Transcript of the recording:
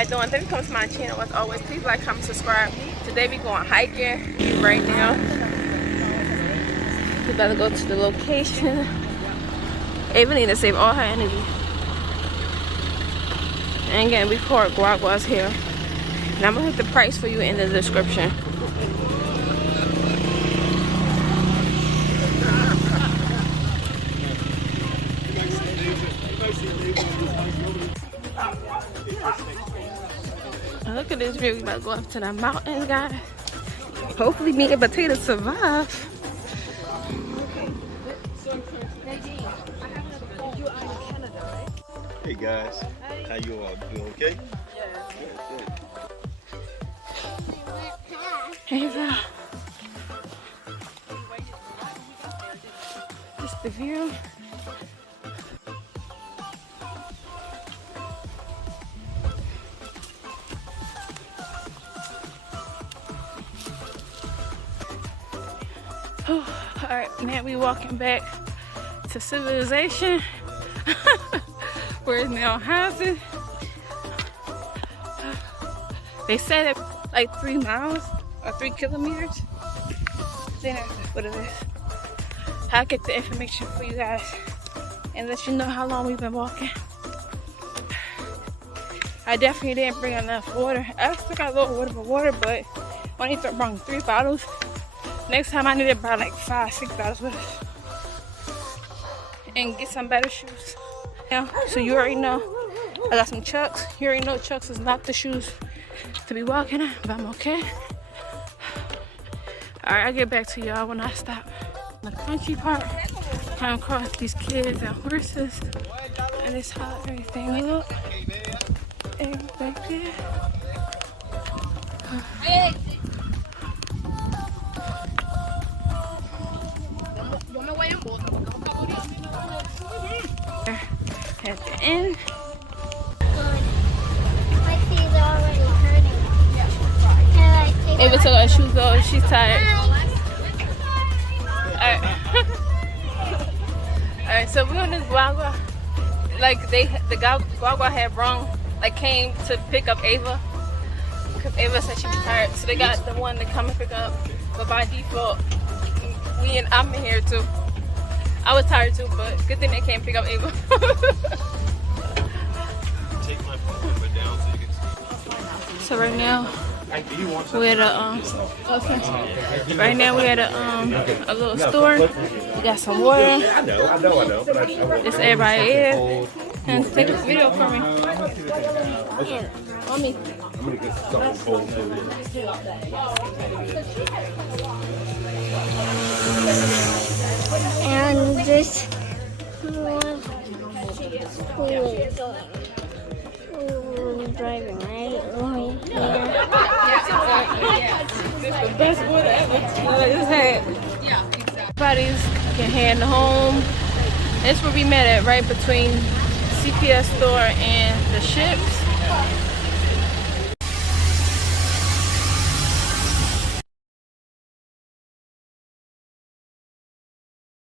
How you doing? Thank you for coming to my channel. As always, please like, comment, subscribe. Today we going hiking right now. We about to go to the location. Ava need to save all her energy. And again, we caught guaguas here. And I'm gonna put the price for you in the description. Now look at this view. We about to go up to the mountains, guys. Hopefully me and Potato survive. Hey guys, how you all doing? Okay? Yeah. Good. Ava. Just the view. Oh, all right, now we walking back to civilization. Where it's now houses. They said it like 3 miles or 3 kilometers. Then what it is. I'll get the information for you guys and let you know how long we've been walking. I definitely didn't bring enough water. I still got a little water, but I only brought 3 bottles. Next time I need to buy like 5-6 bottles with us. And get some better shoes. Yeah, so you already know I got some Chucks. You already know Chucks is not the shoes to be walking in, but I'm okay. Alright, I'll get back to y'all when I stop. The country part, come across these kids and horses. And it's how everything look. And back there. At the end. My feet are already hurting. Ava took her shoes off. She's tired. Alright. Alright, so we're on this guagua. Like the guagua had wrong, like came to pick up Ava. Because Ava said she was tired. So they got the one to come and pick up. But by default, I'm in here too. I was tired too, but good thing they can't pick up Ava. Take my phone number down so you can see. So right now we're at a little store. We got some water. I know. This everybody is. And take a video for me. Mommy. I'm gonna get something cold too. And this driving, right? This is the best water ever. I just had. Everybody's heading home. That's where we met at, right between CPS store and the ships.